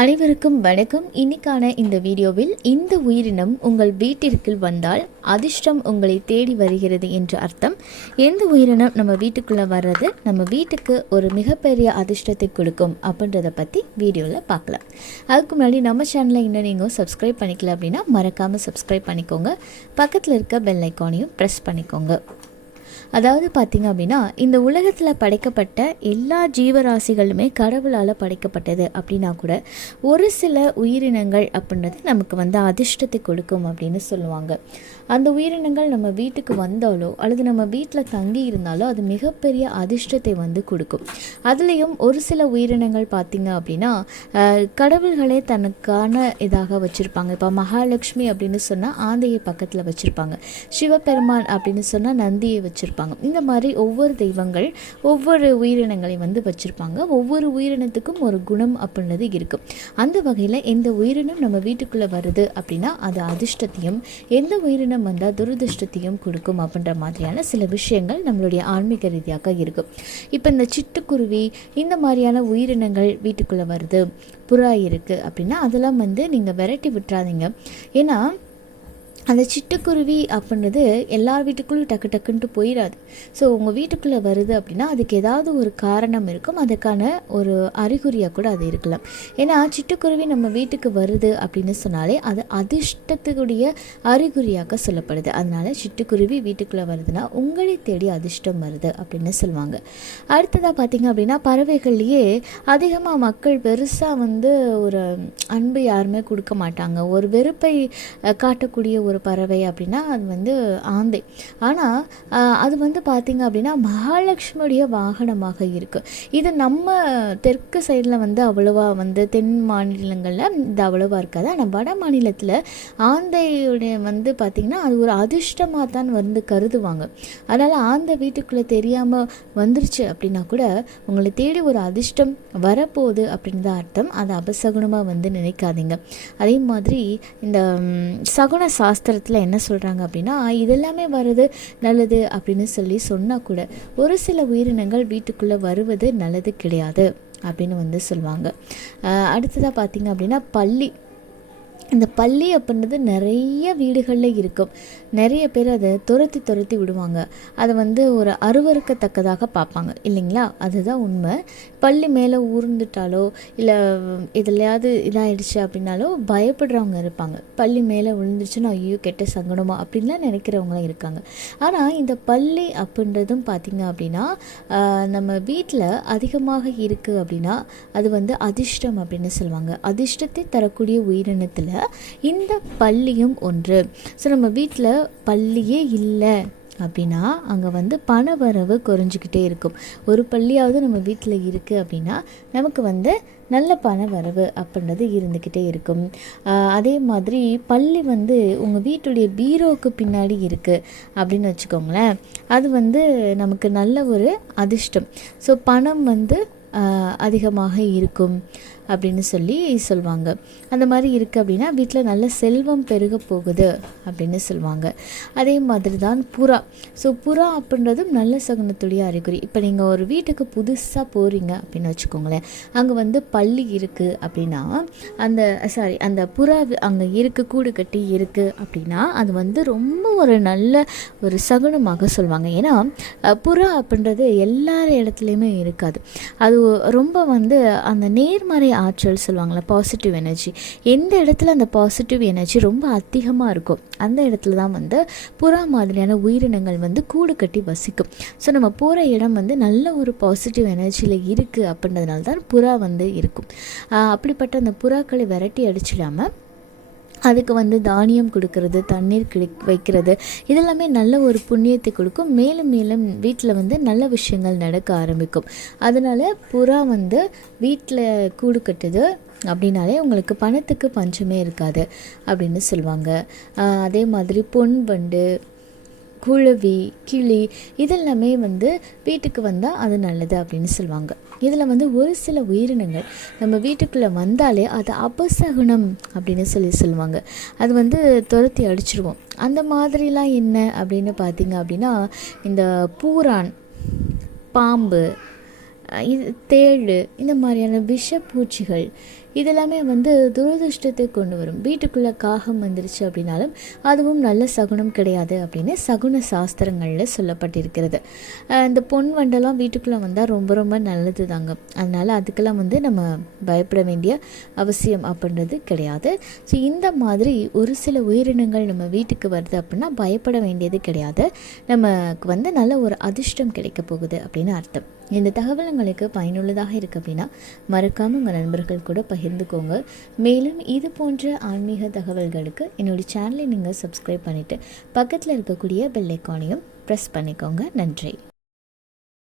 அனைவருக்கும் வணக்கம். இன்னைக்கான இந்த வீடியோவில் இந்த உயிரினம் உங்கள் வீட்டிற்கு வந்தால் அதிர்ஷ்டம் உங்களை தேடி வருகிறது என்று அர்த்தம். எந்த உயிரினம் நம்ம வீட்டுக்குள்ளே வர்றது நம்ம வீட்டுக்கு ஒரு மிகப்பெரிய அதிர்ஷ்டத்தை கொடுக்கும் அப்படின்றத பற்றி வீடியோவில் பார்க்கலாம். அதுக்கு முன்னாடி நம்ம சேனலை இன்னும் நீங்கள் சப்ஸ்கிரைப் பண்ணிக்கல அப்படின்னா மறக்காமல் சப்ஸ்கிரைப் பண்ணிக்கோங்க. பக்கத்தில் இருக்க பெல் ஐக்கானையும் ப்ரெஸ் பண்ணிக்கோங்க. அதாவது பார்த்திங்க அப்படின்னா, இந்த உலகத்தில் படைக்கப்பட்ட எல்லா ஜீவராசிகளுமே கடவுளால் படைக்கப்பட்டது அப்படின்னா கூட ஒரு சில உயிரினங்கள் அப்படின்றது நமக்கு அதிர்ஷ்டத்தை கொடுக்கும் அப்படின்னு சொல்லுவாங்க. அந்த உயிரினங்கள் நம்ம வீட்டுக்கு வந்தாலோ அல்லது நம்ம வீட்டில் தங்கி இருந்தாலோ அது மிகப்பெரிய அதிர்ஷ்டத்தை கொடுக்கும். அதுலேயும் ஒரு சில உயிரினங்கள் பார்த்திங்க அப்படின்னா கடவுள்களே தனக்கான இதாக வச்சுருப்பாங்க. இப்போ மகாலட்சுமி அப்படின்னு சொன்னால் ஆந்தையை பக்கத்தில் வச்சுருப்பாங்க, சிவபெருமான் அப்படின்னு சொன்னால் நந்தியை வச்சுருப்பாங்க. இந்த மாதிரி ஒவ்வொரு தெய்வங்கள் ஒவ்வொரு உயிரினங்களை வச்சுருப்பாங்க. ஒவ்வொரு உயிரினத்துக்கும் ஒரு குணம் அப்படின்றது இருக்கும். அந்த வகையில் எந்த உயிரினம் நம்ம வீட்டுக்குள்ளே வருது அப்படின்னா அது அதிர்ஷ்டத்தையும், எந்த உயிரினம் வந்தால் துரதிர்ஷ்டத்தையும் கொடுக்கும் அப்படின்ற மாதிரியான சில விஷயங்கள் நம்மளுடைய ஆன்மீக ரீதியாக இருக்கும். இப்போ இந்த சிட்டுக்குருவி இந்த மாதிரியான உயிரினங்கள் வீட்டுக்குள்ளே வருது, புறா இருக்குது அப்படின்னா அதெல்லாம் நீங்கள் விரட்டி விட்டுறாதீங்க. ஏன்னா அந்த சிட்டுக்குருவி அப்படின்றது எல்லார் வீட்டுக்குள்ளேயும் டக்கு டக்குன்ட்டு போயிடாது. ஸோ உங்கள் வீட்டுக்குள்ளே வருது அப்படின்னா அதுக்கு ஏதாவது ஒரு காரணம் இருக்கும், அதுக்கான ஒரு அறிகுறியாக கூட அது இருக்கலாம். ஏன்னா சிட்டுக்குருவி நம்ம வீட்டுக்கு வருது அப்படின்னு சொன்னாலே அது அதிர்ஷ்டத்துக்குரிய அறிகுறியாக சொல்லப்படுது. அதனால் சிட்டுக்குருவி வீட்டுக்குள்ளே வருதுன்னா உங்களை தேடி அதிர்ஷ்டம் வருது அப்படின்னு சொல்லுவாங்க. அடுத்ததாக பார்த்திங்க அப்படின்னா பறவைகள்லேயே அதிகமாக மக்கள் பெருசாக ஒரு அன்பு யாருமே கொடுக்க மாட்டாங்க. ஒரு வெறுப்பை காட்டக்கூடிய ஒரு பறவை அப்படின்னா அது ஆந்தை. ஆனால் அது பார்த்திங்க அப்படின்னா மகாலட்சுமியுடைய வாகனமாக இருக்குது. இது நம்ம தெற்கு சைடில் அவ்வளோவா தென் மாநிலங்களில் இது அவ்வளோவா இருக்காது. ஆனால் வட மாநிலத்தில் ஆந்தையுடைய பார்த்திங்கன்னா அது ஒரு அதிர்ஷ்டமாக தான் கருதுவாங்க. அதனால் ஆந்தை வீட்டுக்குள்ளே தெரியாமல் வந்துருச்சு அப்படின்னா கூட உங்களை தேடி ஒரு அதிர்ஷ்டம் வரப்போகுது அப்படின்னு தான் அர்த்தம். அதை அபசகுணமாக நினைக்காதீங்க. அதே மாதிரி இந்த சகுன சாஸ்திரத்தில் என்ன சொல்கிறாங்க அப்படின்னா இதெல்லாமே வருது நல்லது அப்படின்னு சொன்னால் கூட ஒரு சில உயிரினங்கள் வீட்டுக்குள்ளே வருவது நல்லது கிடையாது அப்படின்னு சொல்லுவாங்க. அடுத்ததாக பார்த்திங்க அப்படின்னா பல்லி. இந்த பல்லி அப்படின்றது நிறைய வீடுகளில் இருக்கும். நிறைய பேர் அதை துரத்தி விடுவாங்க. அதை ஒரு அருவருக்கத்தக்கதாக பார்ப்பாங்க இல்லைங்களா? அதுதான் உண்மை. பல்லி மேலே ஊர்ந்துட்டாலோ இல்லை எதுலையாவது இதாகிடுச்சு அப்படின்னாலோ பயப்படுறவங்க இருப்பாங்க. பல்லி மேலே விழுந்துருச்சுன்னா ஐயோ கெட்ட சங்கடமா அப்படின்லாம் நினைக்கிறவங்களாம் இருக்காங்க. ஆனால் இந்த பல்லி அப்படின்றதும் பார்த்திங்க அப்படின்னா நம்ம வீட்டில் அதிகமாக இருக்குது அப்படின்னா அது அதிர்ஷ்டம் அப்படின்னு சொல்லுவாங்க. அதிர்ஷ்டத்தை தரக்கூடிய உயிரினத்தில் இந்த பல்லியும் ஒன்று. ஸோ நம்ம வீட்டில் பல்லியே இல்லை அப்படின்னா அங்கே பண வரவு குறைஞ்சிக்கிட்டே இருக்கும். ஒரு பள்ளியாவது நம்ம வீட்டில் இருக்குது அப்படின்னா நமக்கு நல்ல பண வரவு அப்படின்றது இருந்துக்கிட்டே இருக்கும். அதே மாதிரி பள்ளி உங்கள் வீட்டுடைய பீரோவுக்கு பின்னாடி இருக்குது அப்படின்னு வச்சுக்கோங்களேன். அது நமக்கு நல்ல ஒரு அதிர்ஷ்டம். ஸோ பணம் அதிகமாக இருக்கும் அப்படின்னு சொல்லுவாங்க. அந்த மாதிரி இருக்குது அப்படின்னா வீட்டில் நல்ல செல்வம் பெருக போகுது அப்படின்னு சொல்லுவாங்க. அதே மாதிரி தான் புறா. ஸோ புறா அப்படின்றதும் நல்ல சகுனத்துடைய அறிகுறி. இப்போ நீங்கள் ஒரு வீட்டுக்கு புதுசாக போகிறீங்க அப்படின்னு வச்சுக்கோங்களேன். அங்கே பள்ளி இருக்குது அப்படின்னா அந்த புறா அங்கே இருக்குது, கூடு கட்டி இருக்குது அப்படின்னா அது ரொம்ப ஒரு நல்ல ஒரு சகுனமாக சொல்லுவாங்க. ஏன்னா புறா அப்படின்றது எல்லார இடத்துலையுமே இருக்காது. அது ரொம்ப அந்த நேர்மறை ஆற்றல் சொல்லுவாங்களே, பாசிட்டிவ் எனர்ஜி. எந்த இடத்துல அந்த பாசிட்டிவ் எனர்ஜி ரொம்ப அதிகமாக இருக்கும் அந்த இடத்துல தான் புறா மாதிரியான உயிரினங்கள் கூடு கட்டி வசிக்கும். ஸோ நம்ம போகிற இடம் நல்ல ஒரு பாசிட்டிவ் எனர்ஜியில் இருக்குது அப்படின்றதுனால தான் புறா இருக்கும். அப்படிப்பட்ட அந்த புறாக்களை விரட்டி அடிச்சிடாமல் அதுக்கு தானியம் கொடுக்கறது, தண்ணீர் வைக்கிறது, இதெல்லாமே நல்ல ஒரு புண்ணியத்தை கொடுக்கும். மேலும் மேலும் வீட்டில் நல்ல விஷயங்கள் நடக்க ஆரம்பிக்கும். அதனால் புறா வீட்டில் கூடு கட்டுது அப்படின்னாலே உங்களுக்கு பணத்துக்கு பஞ்சமே இருக்காது அப்படின்னு சொல்லுவாங்க. அதே மாதிரி பொன் வண்டு, குழவி, கிளி இதெல்லாமே வீட்டுக்கு வந்தால் அது நல்லது அப்படின்னு சொல்லுவாங்க. இதில் ஒரு சில உயிரினங்கள் நம்ம வீட்டுக்குள்ளே வந்தாலே அது அபசகுணம் அப்படின்னு சொல்லுவாங்க. அது துரத்தி அடிச்சிருவோம். அந்த மாதிரிலாம் என்ன அப்படின்னு பார்த்திங்க அப்படின்னா இந்த பூரான், பாம்பு, இது தேள், இந்த மாதிரியான விஷப்பூச்சிகள் இதெல்லாமே வந்து துரதிர்ஷ்டத்தை கொண்டு வரும். வீட்டுக்குள்ளே காகம் வந்துருச்சு அப்படின்னாலும் அதுவும் நல்ல சகுனம் கிடையாது அப்படின்னு சகுன சாஸ்திரங்களில் சொல்லப்பட்டிருக்கிறது. இந்த பொன் வண்டெல்லாம் வீட்டுக்குள்ளே வந்தால் ரொம்ப ரொம்ப நல்லது தாங்க. அதனால் அதுக்கெல்லாம் வந்து நம்ம பயப்பட வேண்டிய அவசியம் அப்படின்றது கிடையாது. ஸோ இந்த மாதிரி ஒரு சில உயிரினங்கள் நம்ம வீட்டுக்கு வருது அப்படின்னா பயப்பட வேண்டியது கிடையாது. நமக்கு வந்து நல்ல ஒரு அதிர்ஷ்டம் கிடைக்க போகுது அப்படின்னு அர்த்தம். இந்த தகவல் உங்களுக்கு பயனுள்ளதாக இருக்குது அப்படின்னா மறக்காமல் உங்கள் நண்பர்கள் கூட பகிர்ந்துக்கோங்க. மேலும் இது போன்ற ஆன்மீக தகவல்களுக்கு என்னுடைய சேனலை நீங்கள் சப்ஸ்கிரைப் பண்ணிவிட்டு பக்கத்தில் இருக்கக்கூடிய பெல் ஐக்கானையும் ப்ரெஸ் பண்ணிக்கோங்க. நன்றி.